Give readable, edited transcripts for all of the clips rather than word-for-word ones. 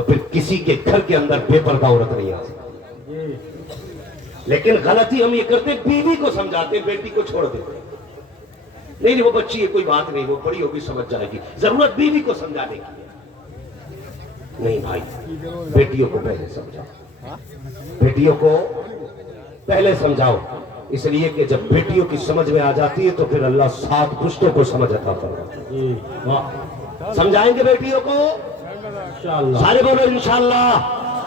تو پھر کسی کے گھر کے اندر بے پردہ عورت نہیں آ سکتی. لیکن غلطی ہم یہ کرتے بیوی کو سمجھاتے بیٹی کو چھوڑ دیتے. نہیں وہ بچی ہے کوئی بات نہیں وہ بڑی ہوگی سمجھ جائے گی. ضرورت بیوی کو سمجھانے کی ہے. نہیں بھائی بیٹیوں کو پہلے سمجھاؤ. بیٹیوں کو پہلے سمجھاؤ. اس لیے کہ جب بیٹیوں کی سمجھ میں آ جاتی ہے تو پھر اللہ 7 پشتوں کو سمجھ عطا فرماتا ہے. سمجھائیں گے بیٹیوں کو سارے بولو انشاءاللہ.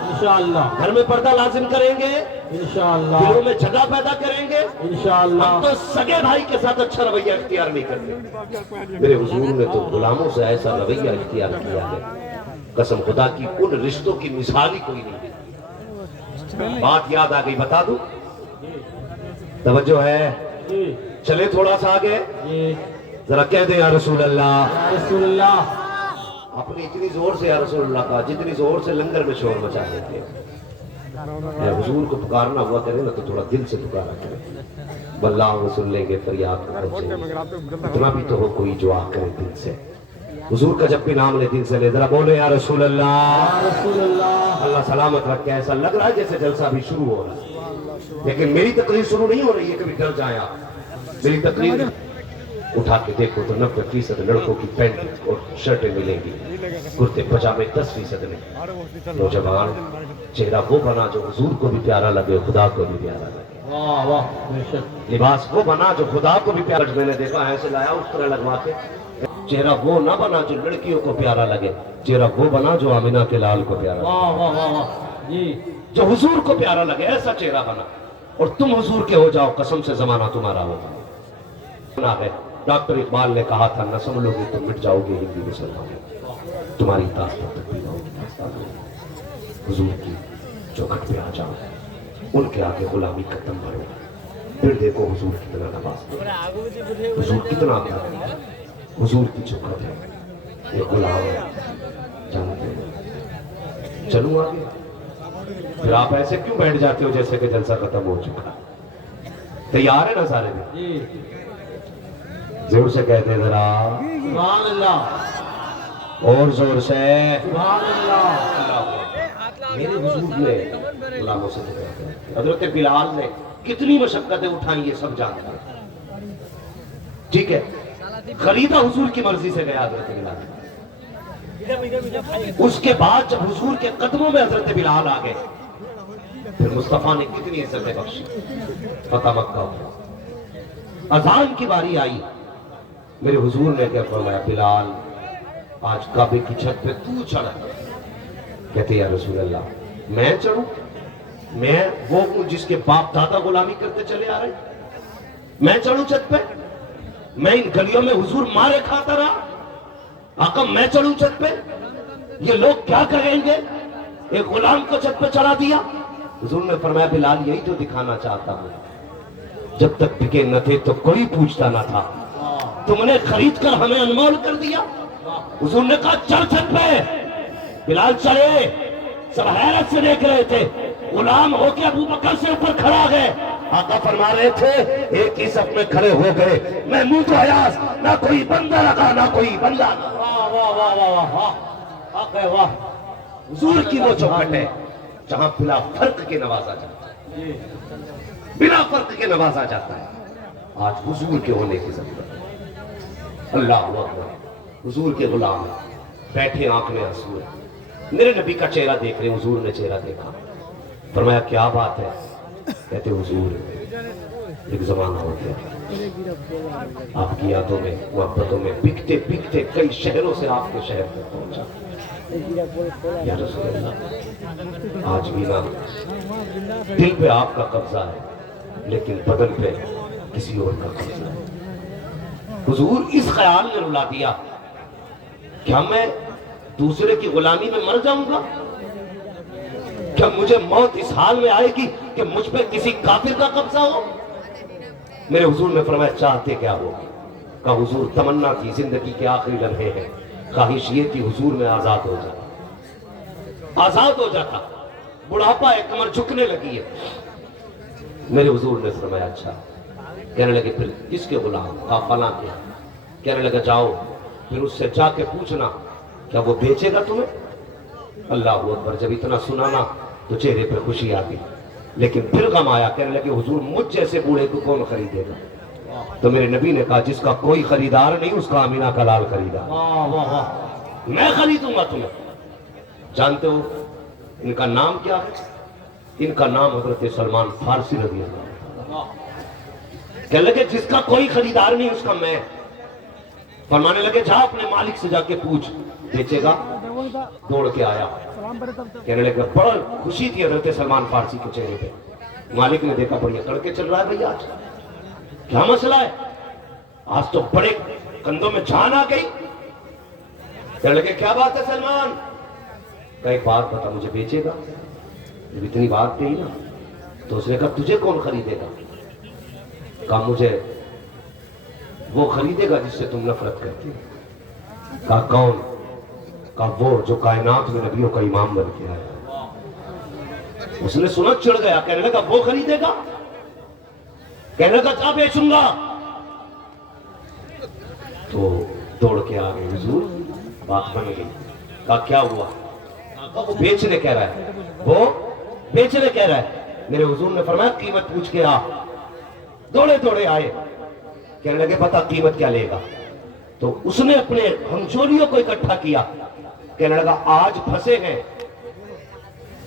انشاءاللہ گھر میں پردہ لازم کریں گے. انشاءاللہ دلوں میں جگہ پیدا کریں گے. انشاءاللہ ہم تو سگے بھائی کے ساتھ اچھا رویہ اختیار نہیں کرتے. میرے حضور نے تو غلاموں سے ایسا رویہ اختیار کیا ہے قسم خدا کی ان رشتوں کی مثال ہی کوئی نہیں. بات یاد آ گئی بتا دوں. توجہ ہے چلے تھوڑا سا آگے ذرا کہہ دیں یا رسول اللہ. یا رسول اللہ آپ نے اتنی زور سے یا رسول اللہ کہا جتنی زور سے لنگر میں شور مچا دیتے. حضور کو پکارنا ہوا کرے نا تو تھوڑا دل سے پکارا کرے. واللہ سن لیں گے فریاد اتنا بھی تو ہو کوئی جو آ کرے دل سے. حضور کا جب بھی نام لے دل سے لے ذرا بولے یا رسول اللہ. اللہ سلامت رکھے. ایسا لگ رہا ہے جیسے جلسہ بھی شروع ہو رہا ہے لیکن میری تقریر شروع نہیں ہو رہی ہے. کبھی ڈر جائیں آپ. میری تقریر اٹھا کے دیکھو تو 90% لڑکوں کی پینٹ اور شرٹیں ملیں گی. کرتے پجامے 10% میں. نوجوان چہرہ وہ بنا جو حضور کو بھی پیارا لگے خدا کو بھی پیارا لگے. لباس وہ بنا جو خدا کو بھی پیارا. میں نے دیکھا ایسے لایا اس طرح لگوا کے. چہرہ وہ نہ بنا جو لڑکیوں کو پیارا لگے. چہرہ وہ بنا جو آمینہ کے لال کو پیارا لگے. جو حضور کو پیارا لگے ایسا چہرہ بنا. اور تم حضور کے ہو جاؤ قسم سے زمانہ تمہارا ہوگا. ڈاکٹر اقبال نے کہا تھا نہ سمجھو گے تو مٹ جاؤ گے ہندی مسلمان. تمہاری داستان تک بھی ہوگی داستان. حضور کی چوکھٹ پہ آ جاؤ ان کے آگے غلامی ختم بھرو. پھر دیکھو حضور کتنا نوازتے حضور کتنا پیارا ہے. حضور کی چوکھٹ ہے یہ غلام ہے جانتے ہیں. چلوں آگے. پھر آپ ایسے کیوں بیٹھ جاتے ہو جیسے کہ جلسہ ختم ہو چکا. تیار ہے نا سارے دن. زور سے کہتے ہیں ذرا سبحان اللہ. اور زور سے سبحان اللہ. میرے حضور نے غلاموں سے کہتے ہیں. حضرت بلال نے کتنی مشقتیں اٹھائیں یہ سب جانتے ہیں. ٹھیک ہے خریدا حضور کی مرضی سے گیا حضرت بلال. اس کے بعد جب حضور کے قدموں میں حضرت بلال آ گئے پھر مصطفیٰ نے کتنی عزتیں بخشی. فتح مکہ اذان کی باری آئی. میرے حضور نے کیا فرمایا بلال آج کعبے کی چھت پہ تو چڑھ. کہتے یا رسول اللہ میں چڑھوں. میں وہ ہوں جس کے باپ دادا غلامی کرتے چلے آ رہے. میں چڑھوں چھت پہ. میں ان گلیوں میں حضور مارے کھاتا رہا. آقا میں چڑھوں چھت پہ. یہ لوگ کیا کہیں گے ایک غلام کو چھت پہ چڑھا دیا. حضور نے فرمایا بلال یہی تو دکھانا چاہتا ہوں. جب تک بکے نہ تھے تو کوئی پوچھتا نہ تھا. تم نے خرید کر ہمیں انمول کر دیا. حضور نے کہا چڑھ چھت پہ. بلال چڑھے. سب حیرت سے دیکھ رہے تھے. غلام ہو کے ابو بکر سے اوپر کھڑا گئے. آقا فرما رہے تھے ایک ہی صف میں کھڑے ہو گئے. محمود و حیاس نہ کوئی بندہ لگا نہ کوئی بندہ. حضور کی وہ چوکھٹ ہے جہاں بلا فرق کے نوازا جاتا ہے. بلا فرق کے نوازا جاتا ہے. آج حضور کے ہونے کی ضرورت ہے. اللہ اکبر. حضور کے غلام بیٹھے آنکھ میں آنسو ہے. میرے نبی کا چہرہ دیکھ رہے. حضور نے چہرہ دیکھا. فرمایا کیا بات ہے. کہتے حضور ایک زمانہ ہو گیا آپ کی یادوں میں محبتوں میں بکتے بکتے کئی شہروں سے آپ کے شہر تک پہنچا. یا رسول اللہ آج بھی نا دل پہ آپ کا قبضہ ہے لیکن بدن پہ کسی اور کا قبضہ ہے. حضور اس خیال نے رلا دیا کیا میں دوسرے کی غلامی میں مر جاؤں گا. کیا مجھے موت اس حال میں آئے گی کہ مجھ پہ کسی کافر کا قبضہ ہو. میرے حضور نے فرمایا چاہتے کیا ہو. کہا حضور تمنا تھی زندگی کے آخری لمحے ہیں. خواہش یہ تھی حضور میں آزاد ہو جاتا. آزاد ہو جاتا. بڑھاپا ہے کمر جھکنے لگی ہے. میرے حضور نے فرمایا اچھا. کہنے لگے پھر کس کے غلام. کہا فلاں کے. کہنے لگا جاؤ پھر اس سے جا کے پوچھنا کیا وہ بیچے گا تمہیں. اللہ اکبر. جب اتنا سنا نا تو چہرے پہ خوشی آ گئی, لیکن پھر غم آیا. کہنے لگے حضور مجھ جیسے بوڑھے کو کون خریدے گا؟ تو میرے نبی نے کہا جس کا کوئی خریدار نہیں اس کا آمینہ کا لال خریدا, میں خریدوں گا تمہیں. جانتے ہو ان کا نام کیا ہے؟ ان کا نام حضرت سلمان فارسی رضی اللہ. کہنے لگے جس کا کوئی خریدار نہیں اس کا میں. فرمانے لگے جا اپنے مالک سے جا کے پوچھ بیچے گا. دوڑ کے آیا. کہنے لگے بڑا خوشی تھی حضرت سلمان فارسی کے چہرے پہ. مالک نے دیکھا بڑھیا تڑکے چل رہا ہے بھئی, آج کیا مسئلہ ہے؟ آج تو بڑے کندھوں میں جان آ گئی. کہنے لگے کیا بات ہے سلمان؟ کہا ایک بات بتا, مجھے بیچے گا؟ جب اتنی بات کہی نا تو اس نے کہا تجھے کون خریدے گا؟ کہا مجھے وہ خریدے گا جس سے تم نفرت کرتی ہو. کہا کون؟ کہا وہ جو کائنات میں نبیوں کا امام بن کے آیا. اس نے سنا چڑھ گیا. کہنے لگا وہ خریدے گا؟ کہنے لگا جا بیچوں گا. تو دوڑ کے آ گئے حضور, بات بن گئی. کہا کیا ہوا؟ کہا وہ بیچنے کہہ رہا ہے, وہ بیچنے کہہ رہا ہے. میرے حضور نے فرمایا قیمت پوچھ کے آ. دوڑے دوڑے آئے. کہنے لگے بتا قیمت کیا لے گا؟ تو اس نے اپنے ہمجولیوں کو اکٹھا کیا. کہنے لگا آج پھنسے ہیں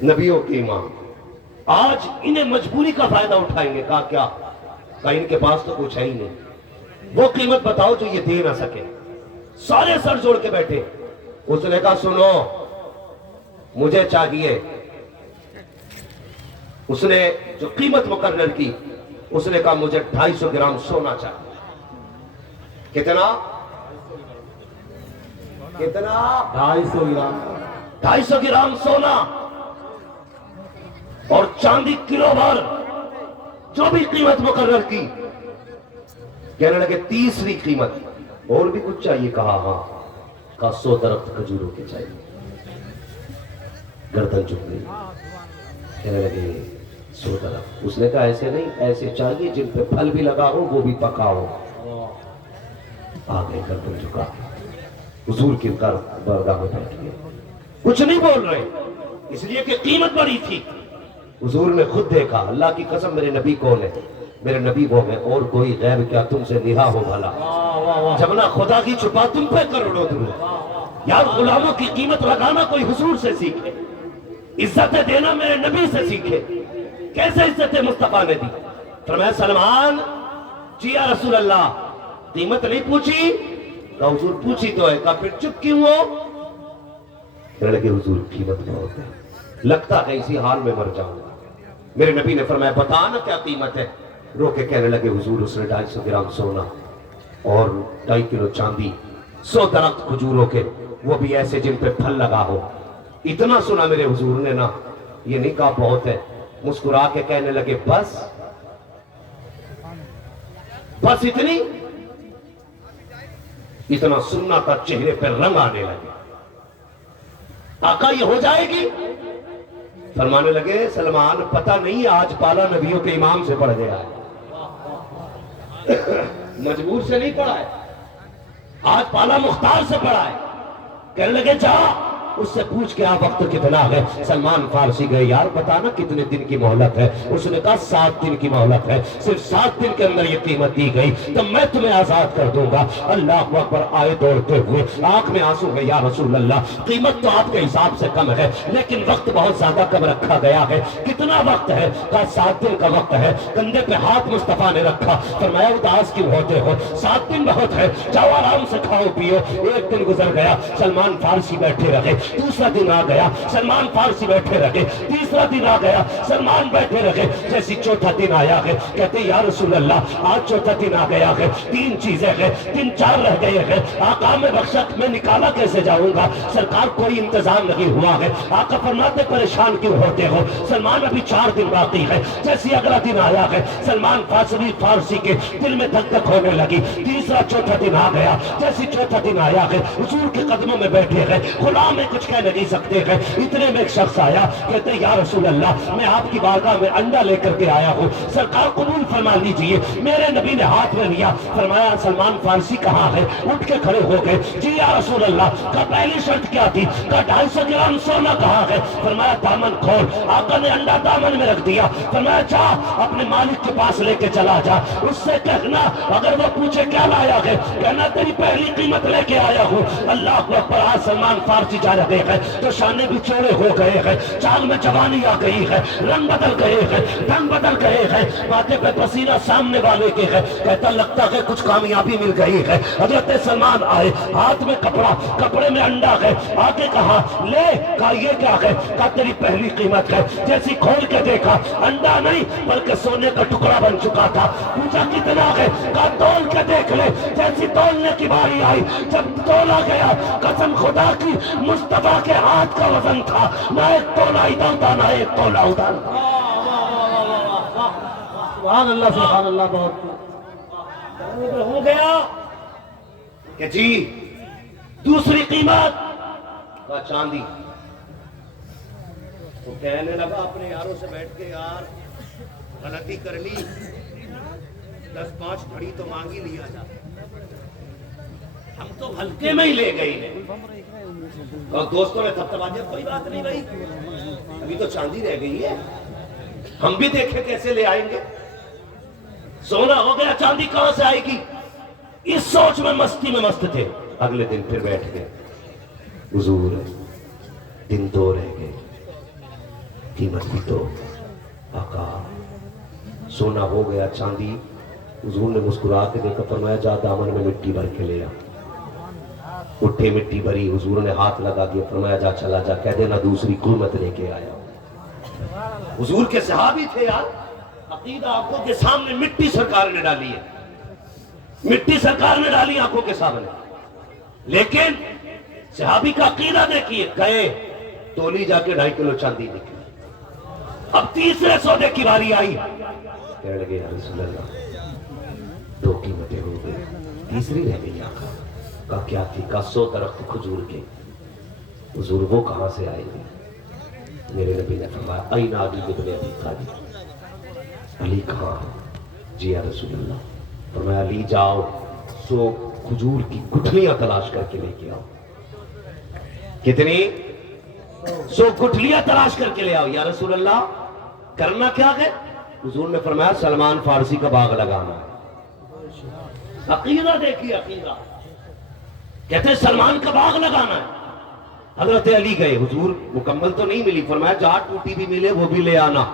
نبیوں کے امام, آج انہیں مجبوری کا فائدہ اٹھائیں گے. کہا کیا؟ کہا ان کے پاس تو کچھ ہے ہی نہیں, وہ قیمت بتاؤ جو یہ دے نہ سکے. سارے سر جوڑ کے بیٹھے. اس نے کہا سنو مجھے چاہیے. اس نے جو قیمت مقرر کی اس نے کہا مجھے 250 گرام سونا چاہیے. کتنا؟ کتنا؟ 250 گرام. 250 گرام سونا اور چاندی کلو بھر, جو بھی قیمت مقرر کی. کہنے لگے تیسری قیمت اور بھی کچھ چاہیے؟ کہا ہاں. کہا 100 درخت کھجوروں کے چاہیے. گردن جھک گئی. کہنے لگے 100 درخت. اس نے کہا ایسے نہیں, ایسے چاہیے جن پہ پھل بھی لگا ہو وہ بھی پکا ہو. آگے گردن جھکا, حضور کی بارگاہ میں بیٹھ گئے. کچھ نہیں بول رہے اس لیے کہ قیمت بڑی تھی. حضور نے خود دیکھا, اللہ کی قسم میرے نبی کون ہے؟ میرے نبی وہ ہے اور کوئی غیب کیا تم سے نہا ہو بھلا. جب نہ خدا کی چھپا تم پہ کروڑوں درود. یار غلاموں کی قیمت لگانا کوئی حضور سے سیکھے, عزتیں دینا میرے نبی سے سیکھے. کیسے عزتیں مصطفیٰ نے دی؟ فرمایا سلمان جی یا رسول اللہ قیمت نہیں پوچھی؟ کہا حضور پوچھی تو ہے. کہا پھر چپ کیوں ہو؟ کہنے لگے حضور قیمت بہت ہے, لگتا ہے اسی حال میں مر جاؤں گا. میرے نبی نے فرمایا بتا نا کیا قیمت ہے؟ رو کے کہنے لگے حضور اس نے 250 گرام سونا اور 2.5 کلو چاندی, 100 درخت کھجوروں کے, وہ بھی ایسے جن پہ پھل لگا ہو. اتنا سنا میرے حضور نے نا, یہ نہیں کہا بہت ہے. مسکرا کے کہنے لگے بس بس اتنی. اتنا سننا تھا چہرے پہ رنگ آنے لگے. آقا یہ ہو جائے گی؟ فرمانے لگے سلمان پتہ نہیں آج پالا نبیوں کے امام سے پڑھ گیا ہے, مجبور سے نہیں پڑھا ہے, آج پالا مختار سے پڑھا ہے. کہنے لگے جا اس سے پوچھ کے آپ وقت کتنا ہے؟ سلمان فارسی گئے, یار بتا نا کتنے دن کی مہلت ہے؟ اس نے کہا 7 دن کی مہلت ہے, صرف 7 دن کے اندر یہ قیمت دی گئی تو میں تمہیں آزاد کر دوں گا. اللہ اکبر. آئے دوڑتے ہوئے, آنکھ میں آنسو ہے. یا رسول اللہ قیمت تو آپ کے حساب سے کم ہے لیکن وقت بہت زیادہ کم رکھا گیا ہے. کتنا وقت ہے؟ کہا 7 دن کا وقت ہے. کندھے پہ ہاتھ مصطفیٰ نے رکھا. فرمایا اداس کیوں ہوتے ہو؟ 7 دن بہت ہے, جاؤ آرام سے کھاؤ پیو. 1 دن گزر گیا, سلمان فارسی بیٹھے رہے. دوسرا دن آ گیا, سلمان فارسی بیٹھے رہے. تیسرا دن آ گیا, سلمان بیٹھے رہے. جیسی چوتھا دن آیا ہے کہتے یا رسول اللہ آج چوتھا دن آ گیا ہے, 3 چیزیں ہیں, 3-4 رہ گئے ہیں. آقا میں بخشت میں نکالا کیسے جاؤں گا؟ سرکار کوئی انتظام نہیں ہوا ہے. آقا فرماتے پریشان کیوں ہوتے ہو؟ سلمان ابھی 4 دن باقی ہے. جیسی اگلا دن آیا ہے سلمان فارسی کے دل میں دھک دھک ہونے لگی. تیسرا چوتھا دن آ گیا, جیسی چوتھا دن آیا ہے حضور کے قدموں میں بیٹھے ہیں. غلام ایک کچھ کہہ نہیں سکتے ہیں. اتنے میں ایک شخص آیا, کہتے یا رسول اللہ میں آپ کی بارگاہ میں انڈا لے کر کے آیا ہوں, سرکار قبول فرما لیجئے. میرے نبی نے ہاتھ میں لیا, فرمایا سلمان فارسی کہاں ہے؟ اٹھ کے کھڑے ہو گئے. جی یا رسول اللہ. کہا پہلی شرط کیا تھی؟ کہا 250 گرام سونا کہاں ہے؟ فرمایا دامن کھول. آقا نے انڈا دامن میں رکھ دیا. فرمایا جا اپنے مالک کے پاس لے کے چلا جا, اس سے کہنا اگر وہ پوچھے کیا لایا ہے, کہنا تیری پہلی قیمت لے کے آیا ہوں. اللہ کو اکبر. آج سلمان فارسی جا رہے ہیں تو شانے بھی چوڑے ہو گئے ہیں, چال میں جوانی آ گئی ہے, رنگ بدل گئے ہیں, ڈھنگ بدل گئے ہیں, ماتھے پہ پسینہ سامنے والے کے ہے, کہتا لگتا ہے کچھ کامیابی مل گئی ہے. حضرت سلمان آئے, ہاتھ میں کپڑا, کپڑے میں انڈا ہے. آگے کہا لے. کہا یہ کیا ہے؟ کہا تیری پہلی قیمت ہے. جیسی کھول کے دیکھا انڈا نہیں بلکہ سونے کا ٹکڑا بن چکا تھا. پوچھا کتنا ہے؟ کہا تول کے دیکھ لے. جیسی تولنے کی باری آئی, جب تولا گیا, قسم خدا کی مصطفیٰ کے ہاتھ کا وزن تھا, نہ ایک تولا ادھر تھا نہ ایک تولا ادھر تھا. سبحان اللہ سبحان اللہ. بہت ہو گیا کہ جی دوسری قیمت کا چاندی. وہ کہنے لگا اپنے یاروں سے بیٹھ کے, یار غلطی کر لی, 10-5 گھڑی تو مانگی لیا جا, ہم تو ہلکے میں ہی لے گئی ہیں. اور دوستوں نے تھپتھپا دیا, کوئی بات نہیں بھائی, ابھی تو چاندی رہ گئی ہے, ہم بھی دیکھیں کیسے لے آئیں گے. سونا ہو گیا, چاندی کہاں سے آئے گی؟ اس سوچ میں مستی میں مست تھے. اگلے دن پھر بیٹھ گئے, حضور دن 2 رہ گئے, قیمت بھی 2. آقا سونا ہو گیا, چاندی. حضور نے مسکرا کے دیکھا, فرمایا جا دامن میں مٹی بھر کے لے آ. اٹھے, مٹی بھری, حضور نے ہاتھ لگا دیا, فرمایا جا چلا جا, کہہ دینا دوسری قیمت لے کے آیا. حضور کے صحابی تھے یار, عقیدہ آنکھوں کے سامنے مٹی سرکار نے ڈالی ہے, مٹی سرکار نے ڈالی آنکھوں کے سامنے. لیکن صحابی کا عقیدہ دیکھیے, گئے تولی جا کے 2.5 کلو چاندی نکلی. اب تیسرے سودے کی باری آئی, کہنے لگے یا رسول اللہ 2 قیمتیں ہو گئی, تیسری رہ گئی. آقا کا کیا تھی؟ کا 100 درخت کھجور کے. حضور وہ کہاں سے آئے گی؟ میرے نبی نے فرمایا این علی ابن ابی طالب, علی کہاں ہے؟ جی یا رسول اللہ. فرمایا علی جاؤ 100 کھجور کی گٹھلیاں تلاش کر کے لے کے آؤ. کتنی؟ 100 گٹھلیاں تلاش کر کے لے آؤ. یا رسول اللہ کرنا کیا ہے؟ حضور نے فرمایا سلمان فارسی کا باغ لگانا ہے. عقیدہ دیکھیے, عقیدہ. کہتے ہیں سلمان کا باغ لگانا ہے. حضرت علی گئے, حضور مکمل تو نہیں ملی, فرمایا جہاں ٹوٹی بھی ملے وہ بھی لے آنا,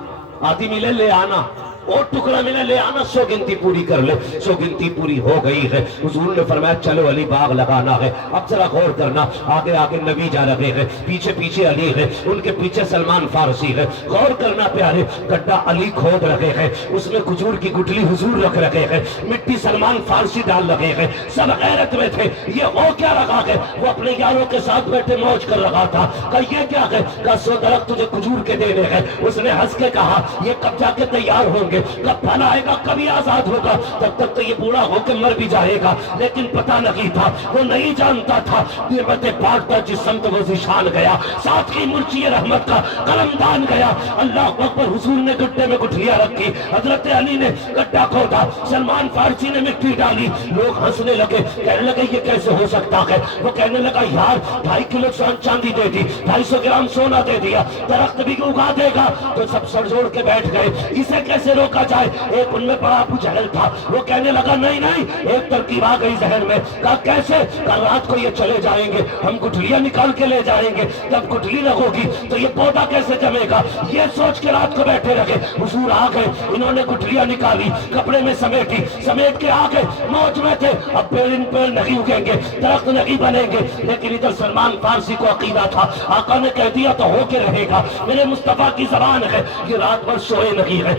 آدھی ملے لے آنا, اور ٹکڑا ملے لے آنا. 100 گنتی پوری کر لے. 100 گنتی پوری ہو گئی ہے. حضور نے فرمایا چلو علی باغ لگانا ہے. اب ذرا غور کرنا, آگے آگے نبی جا رہے ہیں, پیچھے پیچھے علی ہے, ان کے پیچھے سلمان فارسی ہے. غور کرنا پیارے, گڈھا علی کھود رہے ہیں, اس میں کھجور کی گٹھلی حضور رکھ رہے ہیں, مٹی سلمان فارسی ڈال رہے ہیں. سب غیرت میں تھے, یہ ہو کیا رہا ہے؟ وہ اپنے یاروں کے ساتھ بیٹھے موج کر رہا تھا. کہ یہ کیا ہے؟ کہ 100 درخت تجھے کھجور کے دینے ہیں. اس نے ہنس کے کہا یہ کب جا کے تیار ہوں گے, کب پھل آئے گا, کبھی آزاد ہوگا, تب تک تو یہ بوڑھا ہو کے مر بھی جائے گا. لیکن پتہ نہیں تھا, وہ نہیں جانتا تھا نعمتیں بانٹتا جس سمت وہ ذیشان گیا, ساتھ ہی مرچی رحمت کا قلمدان گیا. اللہ اکبر. حضور نے گڈھے میں گٹھلیاں رکھی, حضرت علی نے گڈھا کھودا, سلمان فارسی نے مٹی ڈالی. لوگ ہنسنے لگے, کہنے لگے یہ کیسے ہو سکتا ہے؟ وہ کہنے لگا یار 2.5 کلو چاندی دے دی, 250 گرام سونا دے دیا, درخت بھی اگا دے گا. تو سب سر جوڑ کے بیٹھ گئے, اسے کیسے روکا جائے؟ ایک ان میں بڑا ابو جہل تھا, وہ کہنے لگا نہیں نہیں, ایک ترکیب آ گئی ذہن میں. کہا کیسے؟ کہا رات کو یہ چلے جائیں گے, ہم گٹھلیاں نکال کے لے جائیں گے, جب گٹھلی نہ ہوگی تو یہ پودا کیسے جمے گا؟ یہ سوچ کے رات کو بیٹھے رہے. حضور آ گئے, انہوں نے گٹھلیاں نکالی, کپڑے میں سمیٹی, سمیٹ کے آ گئے, موج میں تھے. اب پیڑ ان پیڑ نہیں اگیں گے, درخت نہیں بنیں گے. لیکن ادھر سلمان فارسی کو عقیدہ تھا, آقا نے کہہ دیا تو ہو کے رہے گا. میرے مصطفیٰ کی زبان ہے, یہ رات بھر سوئے نہیں ہے,